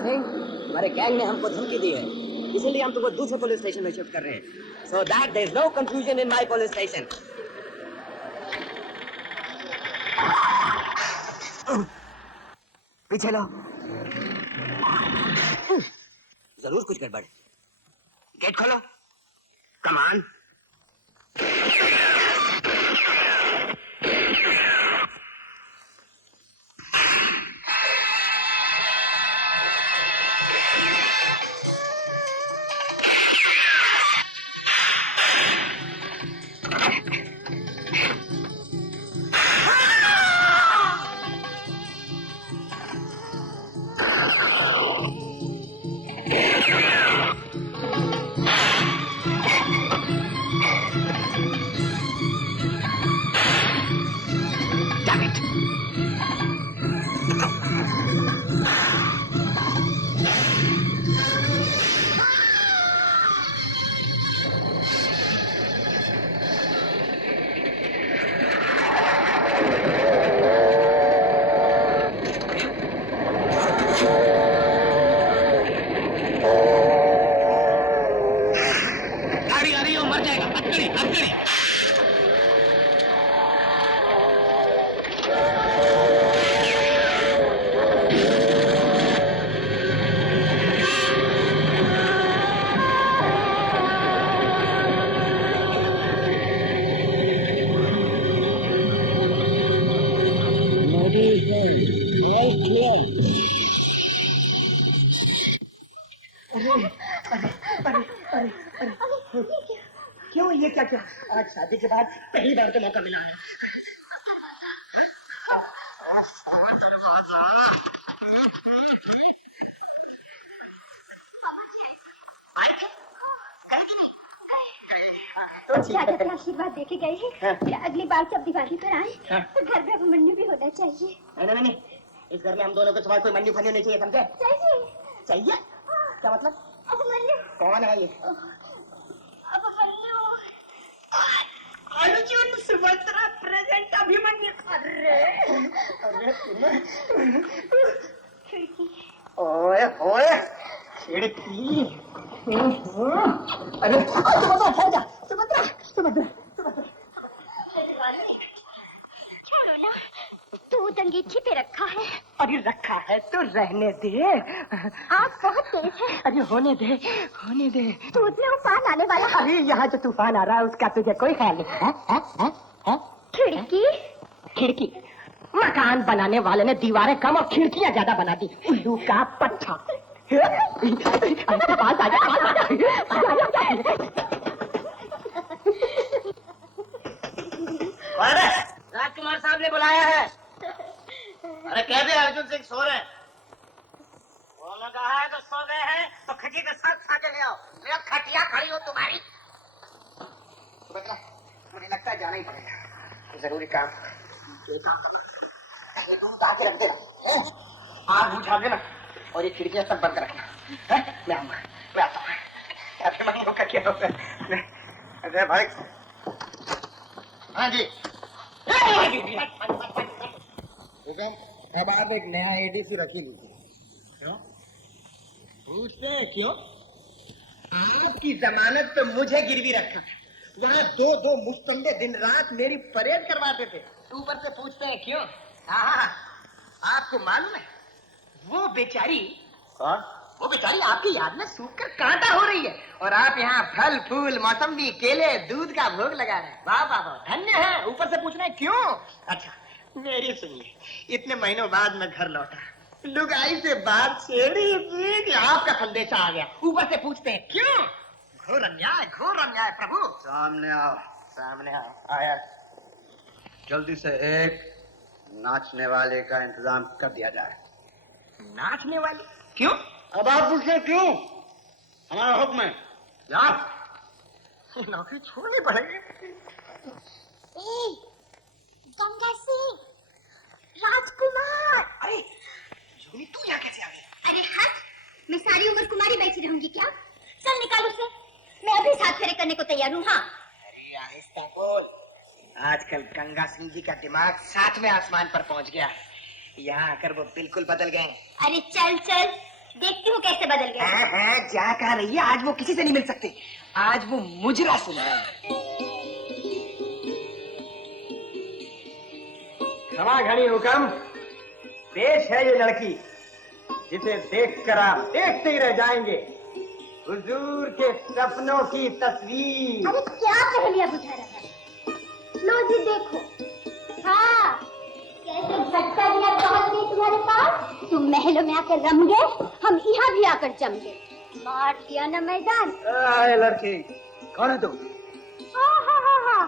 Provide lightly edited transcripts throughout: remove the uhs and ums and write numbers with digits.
सिंह, हमारे गैंग ने हमको धमकी दी है, इसीलिए हम तुमको दूसरे पुलिस स्टेशन में शिफ्ट कर रहे हैं, so that there is no confusion in my police station. पीछे लो। जरूर कुछ गड़बड़। गेट खोलो। Come on. क्यों ये क्या क्या आज शादी के बाद पहली बार तो मौका मिला है। राजा का आशीर्वाद देके गए हैं कि अगली बार जब दिवाली पर आए तो घर में अभिमन्यु भी होना चाहिए। नहीं, इस घर में हम दोनों के सिवाय कोई मन्यु फन्यु नहीं चाहिए, समझे? चाहिए? क्या मतलब? अभिमन्यु कौन है ये? अर्जुन सुभद्रा प्रेजेंट अभिमन्यु। अरे खिड़की। ओए खिड़की। अरे सुभद्रा। छोड़ो ना, तू अंगीठी पे रखा है। अरे रखा है तो रहने दे। आग बहुत तेज है। अरे होने दे। दूध में उफान आने वाला है। अरे यहाँ जो तूफान आ रहा है उसका तुझे कोई ख्याल नहीं है? खिड़की मकान बनाने वाले ने दीवारें कम और खिड़कियाँ ज्यादा बना दी। उल्लू का पट्टा। पास आ जा। राजकुमार साहब ने बुलाया है। अरे कह दे अर्जुन सिंह सो रहे हैं। उन्होंने कहा है तो सो गए हैं तो खटी के साथ खा के ले आओ। मेरा खटिया खड़ी हो तुम्हारी। सुभद्रा, मुझे लगता है जाना ही पड़ेगा, जरूरी काम। ये दूध आके रख देना, आग बुझा देना और ये खिड़कियां सब बंद रखना। मैं आऊंगा, मैं आता हूँ। अभिमन्यु का क्या होगा? अरे भाई। हाँ जी। अब आप एक नया एडीसी रख ही लीजिए। क्यों? पूछते हैं क्यों? आपकी जमानत तो मुझे गिरवी रखा है। वहाँ दो मुस्तंदे दिन रात मेरी परेड करवाते थे। ऊपर से पूछते हैं क्यों? हाँ, आपको मालूम है वो बेचारी आपकी याद में सूख कर कांटा हो रही है और आप यहाँ फल फूल मौसम्बी केले दूध का भोग लगा रहे हैं। वाह वाह वाह, धन्य है। ऊपर से पूछना है क्यों? अच्छा मेरी सुनिए, इतने महीनों बाद मैं घर लौटा, लुगाई से बात छेड़ी कि आपका संदेशा आ गया। ऊपर से पूछते हैं क्यों? घोर अन्याय प्रभु। सामने आओ। आया। जल्दी से एक नाचने वाले का इंतजाम कर दिया जाए। नाचने वाली? क्यों? अब आप पूछे क्यों? हमारा हुक्म है। नौकरी छोड़नी पड़ेगी। गंगा सिंह, राजकुमार। अरे योनी, तू यहाँ कैसे आ गई? अरे हट, मैं सारी उम्र कुमारी बैठी रहूंगी क्या? चल निकाल उसे, मैं अभी साथ फेरे करने को तैयार हूँ। हाँ अरे आहिस्ता बोल, आजकल गंगा सिंह जी का दिमाग 7वें आसमान पर पहुँच गया। यहाँ आकर वो बिल्कुल बदल गए। अरे चल चल, देखती हूँ कैसे बदल गया। क्या कह रही है? आज वो किसी से नहीं मिल सकते, आज वो मुजरा सुना है। क्षमा घड़ी हुक्म, पेश है ये लड़की जिसे देखकर आप देखते ही रह जाएंगे। हुजूर के सपनों की तस्वीर। अरे क्या पहेलियां बुझा रहा है? लो जी देखो। हाँ, कैसे झटका दिया पहुंच गई तुम्हारे पास। तुम महलों में आकर रम गए, हम यहाँ भी आकर जम गए। मार दिया ना मैदान। लड़की कौन है तुम? हाँ।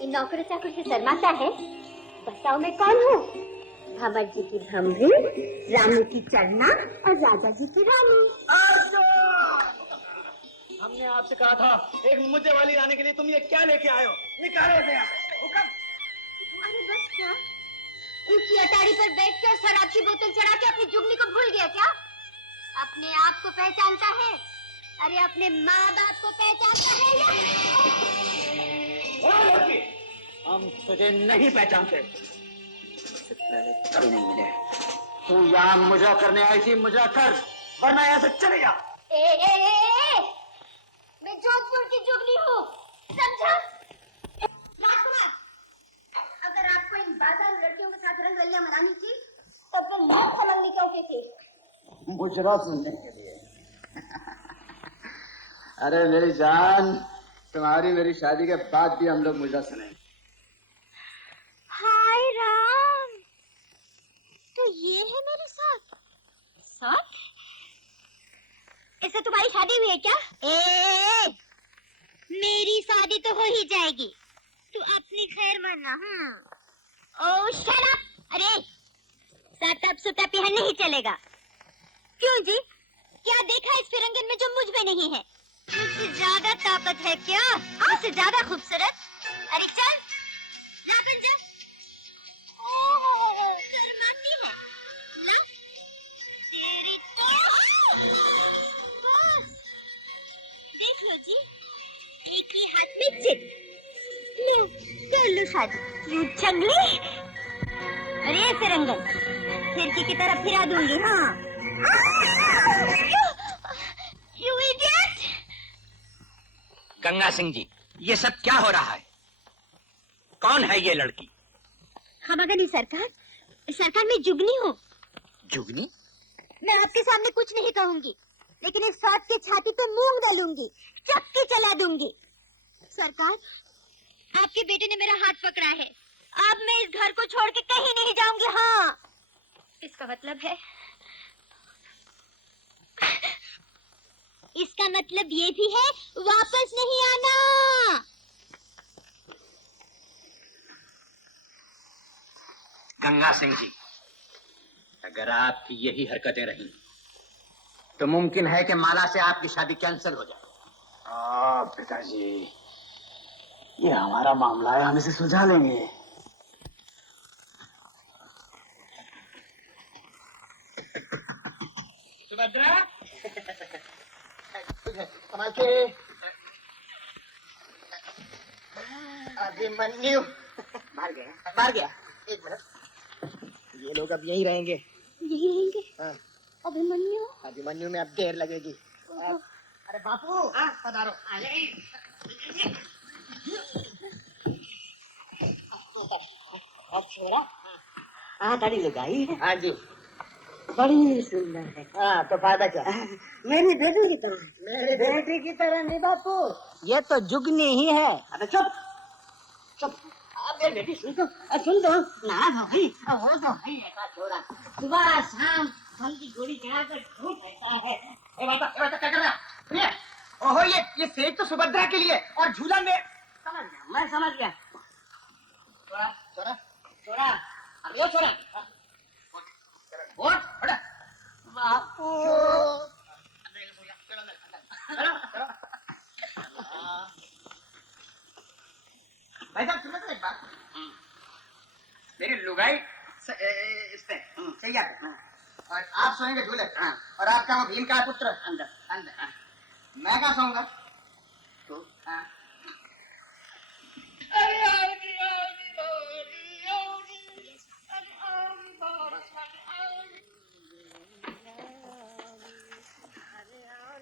इन नौकर चाकर से शर्माता है? बताओ मैं कौन हूँ? भंवर जी की भंवरी, रामू की चरना और राजा जी की रानी। हमने आपसे कहा था एक मुझे वाली लाने के लिए, तुम ये क्या लेके आए हो? निकालो इसे यहाँ से। हुक्म। अरे बस क्या? ऊंची अटारी पर बैठ कर शराब की बोतल चढ़ा के अपनी जुगनी को भूल गया क्या? अपने आप को पहचानता है? अरे अपने माँ बाप को पहचानता है या? ओ लड़की, हम तुझे नहीं पहचानते। कभी नहीं मिले। तू यहाँ मुजरा करने आई थी, मुजरा कर, वरना यहाँ से चले जा। ए, मैं जोधपुर की जुगनी हूँ, समझा? राजकुमार, अगर आपको इन बाजार लड़कियों के साथ रंगरलियां मनानी थी, तब फिर मौत का मंगनी क्यों की थी? मुजरा सुनने के लिए। अरे मेरी जान, तुम्हारी मेरी शादी के बाद भी हम लोग मुजरा सुने। हाय राम, तो ये है मेरे साथ। साथ? इससे तुम्हारी शादी हुई है क्या? मेरी शादी तो हो ही जाएगी, तू अपनी खैर मानना। ओह शट अप। अरे सटअप सुटअप यहाँ नहीं चलेगा। क्यों जी? क्या देखा इस फिरंगन में जो मुझ में नहीं है? मुझसे ज्यादा ताकत है क्या? मुझसे ज्यादा खूबसूरत? अरे चल ला पंजा। ओह शर्माती है ना तेरी तो। बस देख लो जी, एक ही हाथ में जिद। लो कर लो शादी। यू चंगली। अरे फिरंगन, खिड़की की तरफ फिरा दूंगी। हाँ यू इडियट। गंगा सिंह जी, ये सब क्या हो रहा है? कौन है ये लड़की? खमागनी सरकार, सरकार मैं जुगनी हूँ। जुगनी? मैं आपके सामने कुछ नहीं कहूंगी, लेकिन इस फाट के छाती पे मूंग डालूंगी, चक्की चला दूंगी। सरकार, आपके बेटे ने मेरा हाथ पकड़ा है। अब मैं इस घर को छोड़ के कहीं नहीं जाऊंगी। हाँ, इसका मतलब है, इसका मतलब ये भी है वापस नहीं आना। गंगा सिंह जी, अगर आपकी यही हरकतें रही तो मुमकिन है कि माला से आपकी शादी कैंसिल हो जाए। पिताजी, ये हमारा मामला है, हम इसे सुलझा लेंगे। सुभद्रा, कमाल के अभिमन्यु बाहर गया। एक मिनट, ये लोग अब यहीं रहेंगे। यही रहेंगे? हाँ। अभिमन्यु? अभिमन्यु में अब देर लगेगी। अरे बापू, पधारो। अब छोरा, ताड़ी लगाई है। हाँ जी, बड़ी सुंदर है। हाँ, तो फायदा क्या? मेरी बेटी की तरह। मेरी बेटी की तरह नहीं बापू, ये तो जुगनी ही है। अबे चुप चुप। अब मेरी बेटी सुन तो ना भाई, वो तो है ऐसा छोरा, सुबह शाम फल की गोली चढ़ाकर खूब रहता है। ए बाबा क्या कर रहा है? ओहो, ये सेज तो सुभद्रा के लिए और झूला में। समझ गया, मैं समझ गया। छोरा छोरा छोरा, अरे ओ छोरा, उठ उठ। बापू, भाई साहब सुनो तो एक बात, मेरी लुगाई इस पे सही है, और आप सोएंगे झूले, और आपका वो भीम का पुत्र अंदर अंदर, मैं कहाँ सोऊंगा? तो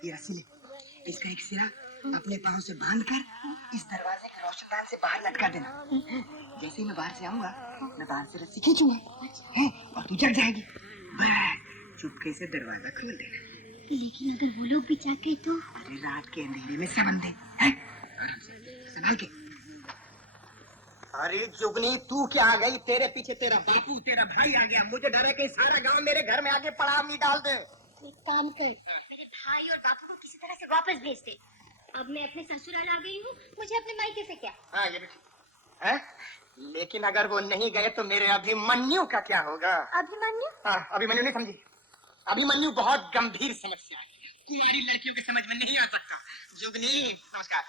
ये रस्सी ले, इसका एक सिरा अपने पाँव से बांधकर इस दरवाजे के रोशनदान से बाहर लटका देना। जैसे ही मैं बाहर से आऊंगा, मैं बाहर से रस्सी खींचूंगा, हैं, और तू जग जाएगी। बस चुपके से दरवाजा खोल देना। लेकिन अगर वो लोग भी जाग गए तो? अरे रात के अंधेरे में सब अंधे हैं, संभाल के। अरे जुगनी, तू क्या आ गई? तेरे पीछे तेरा बापू, तेरा भाई आ गया। मुझे डर है कि सारा गांव मेरे घर में आके पड़ाव नहीं डाल दे। एक काम कर, मेरे भाई और बापू को किसी तरह से वापस भेज दे। अब मैं अपने ससुराल आ गई हूँ, मुझे अपने मायके से क्या? हाँ, ये भी ठीक है। लेकिन अगर वो नहीं गए तो मेरे अभिमन्यु का क्या होगा? अभिमन्यु? हाँ, अभिमन्यु नहीं समझी? अभिमन्यु बहुत गंभीर समस्या है, कुमारी लड़कियों की समझ में नहीं आ सकता। जुगनी, नमस्कार।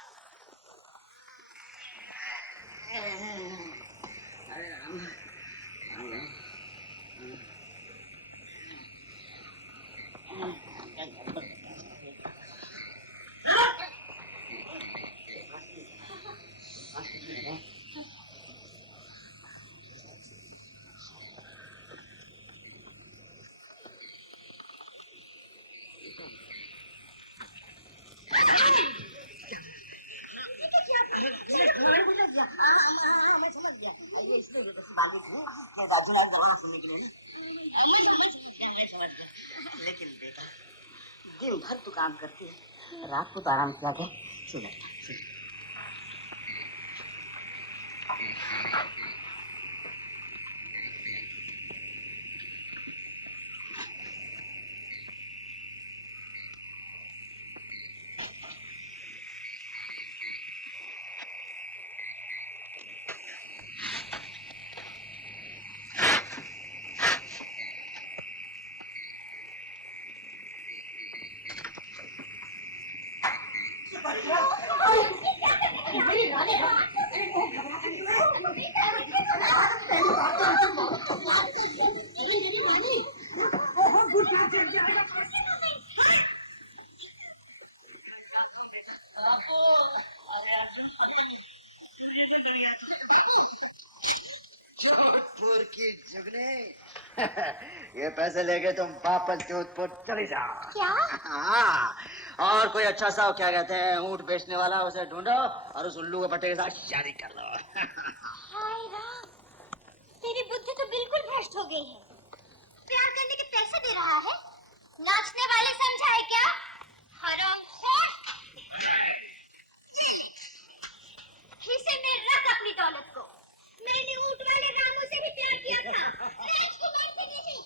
लेकिन बेटा, दिन भर तू काम करती है, रात को तो आराम से आके सो जाता है। की जुगनी, ये पैसे लेके तुम वापस जोधपुर चली जाओ। क्या? हाँ, और कोई अच्छा सा क्या कहते हैं ऊँट बेचने वाला, उसे ढूंढो और उस उल्लू के पट्टे के साथ शादी कर लो। हाय राम, तेरी बुद्धि तो बिल्कुल भ्रष्ट हो गई है। प्यार करने के पैसे दे रहा है, नाचने वाले समझा है क्या? हरामखोर! इसे मैं रख अपनी दौलत को। मैंने ऊँट वाले रामू से भी प्यार किया था, राजकुमार से नहीं।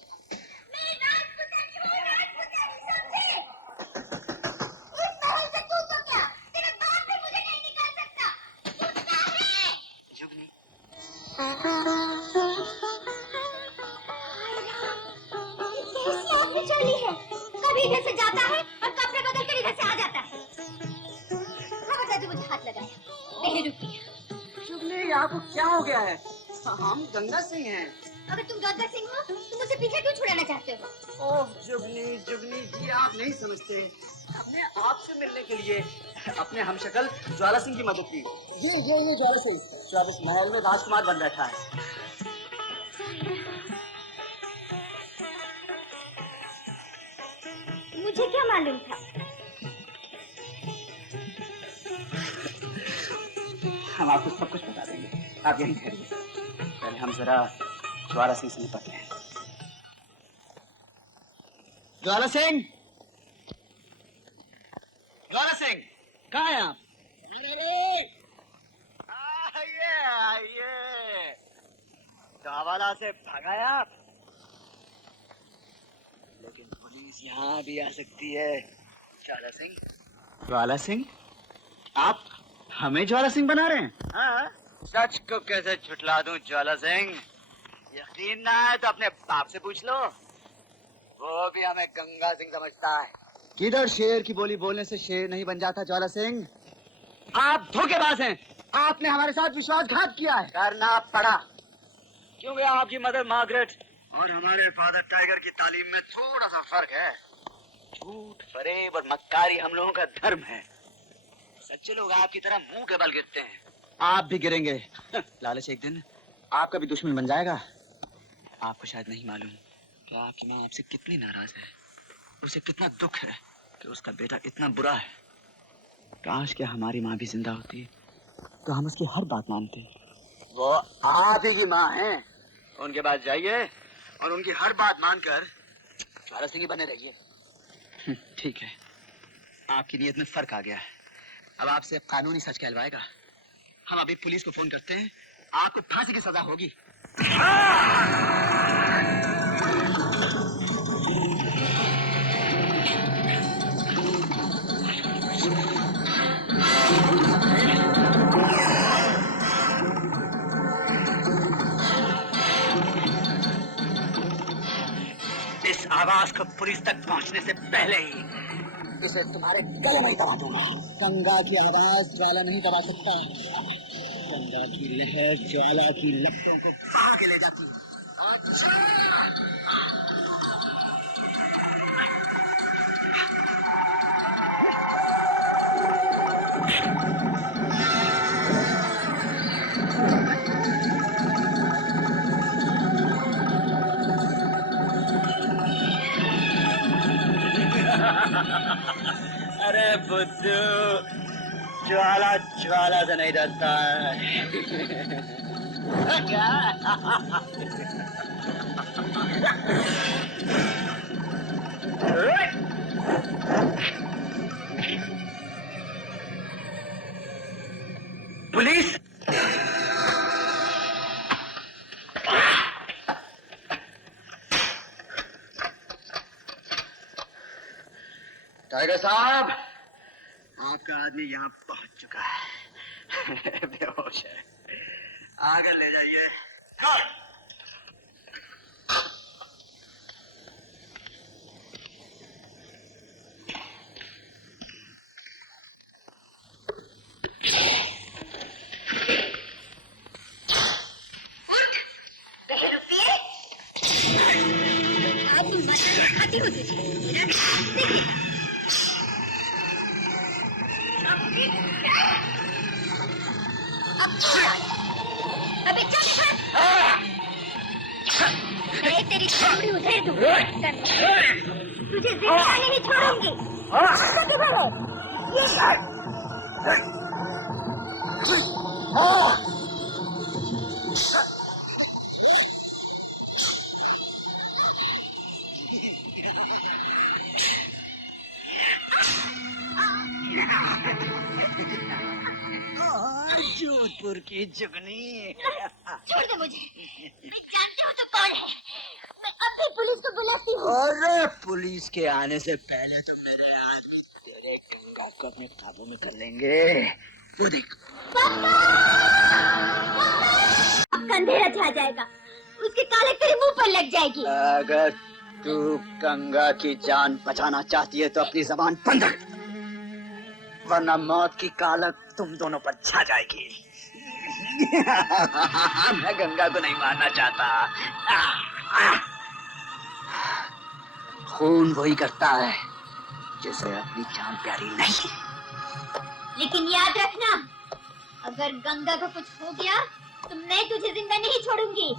मैं राजपुतानी हूँ, राजपुतानी, समझे? उस महल से तू तो क्या, तेरा बाप भी मुझे नहीं निकाल सकता। कुत्ता है। जुगनी, कैसी आदमी चली है, कभी इधर से जाता है और कपड़े बदल कर इधर से आ जाता है। खबरदार जो मुझे हाथ लगाया, नहीं रुकी। जुगनी, आपको क्या हो गया है? हम गंगा सिंह हैं। अगर तुम गंगा सिंह हो तो मुझे पीछे क्यों छुड़ाना चाहते हो? ओह जुगनी, जुगनी जी, आप नहीं समझते। हमने आपसे मिलने के लिए अपने हमशक्ल ज्वाला सिंह की मदद की। ये ज्वाला सिंह जो अब इस महल में राजकुमार बन बैठा है। मुझे क्या मालूम था? हम आपको सब कुछ बता देंगे, आप यहीं ठहरिए। पहले हम जरा ज्वाला सिंह से निपटते हैं। ज्वाला सिंह, ज्वाला सिंह, कहाँ हैं आप? आइए आइए, चावला से भगाया आप? लेकिन पुलिस यहाँ भी आ सकती है। ज्वाला सिंह, ज्वाला सिंह, आप हमें ज्वाला सिंह बना रहे हैं? हाँ, सच को कैसे झुठला दूं ज्वाला सिंह? यकीन ना है तो अपने बाप से पूछ लो, वो भी हमें गंगा सिंह समझता है। किधर शेर की बोली बोलने से शेर नहीं बन जाता ज्वाला सिंह। आप धोखेबाज हैं, आपने हमारे साथ विश्वासघात किया है। करना पड़ा क्योंकि आपकी मदर मार्गरेट और हमारे फादर टाइगर की तालीम में थोड़ा सा फर्क है। झूठ, फरेब और मक्कारी हम लोगों का धर्म है। सच्चे लोग आपकी तरह मुंह के बल गिरते हैं। आप भी गिरेंगे। लालच एक दिन आपका भी दुश्मन बन जाएगा। आपको शायद नहीं मालूम कि आपकी माँ आपसे कितनी नाराज है, उसे कितना दुख है। कि उसका बेटा इतना बुरा है। काश कि हमारी माँ भी जिंदा होती तो हम उसकी हर बात मानते। वो आप ही की माँ हैं। उनके पास जाइए और उनकी हर बात मानकर ज्वाला सिंह बने रहिए। ठीक है, आपकी नीयत में फर्क आ गया है। अब आपसे कानूनी सच कहलवाएगा। हम अभी पुलिस को फोन करते हैं, आपको फांसी की सजा होगी। इस आवाज को पुलिस तक पहुंचने से पहले ही इसे तुम्हारे गले में ही दबा दूंगा। गंगा की आवाज ज्वाला नहीं दबा सकता। गंगा की लहर ज्वाला की लपटों को बहा के ले जाती है। अरे बुद्धू, ज्वाला ज्वाला से नहीं डरता है। पुलिस! टाइगर साहब, आपका आदमी यहाँ पहुंच चुका है। बेहोश है। आगे ले जाइए। अब मजा खाती हो तुझे। अबे चल अरे तेरी चमड़ी उधेड़ दूँ। तुझे जिंदा नहीं छोड़ूंगी। जोधपुर की जुगनी। छोड़ दे मुझे। मैं जानती हूँ तो कौन है। मैं अभी पुलिस को बुलाती हूँ। अरे पुलिस के आने से पहले तो मेरे आदमी तेरे गंगा को अपने काबू में कर लेंगे। वो देख। अब अंधेरा छा जाएगा। उसके काले तेरे मुंह पर लग जाएगी। अगर तू गंगा की जान बचाना चाहती है तो अपनी जबान बंद रख, वरना मौत की कालक तुम दोनों पर छा जाएगी। मैं गंगा को नहीं मारना चाहता। खून वही करता है जिसे अपनी जान प्यारी नहीं। लेकिन याद रखना, अगर गंगा को कुछ हो गया तो मैं तुझे जिंदा नहीं छोड़ूंगी।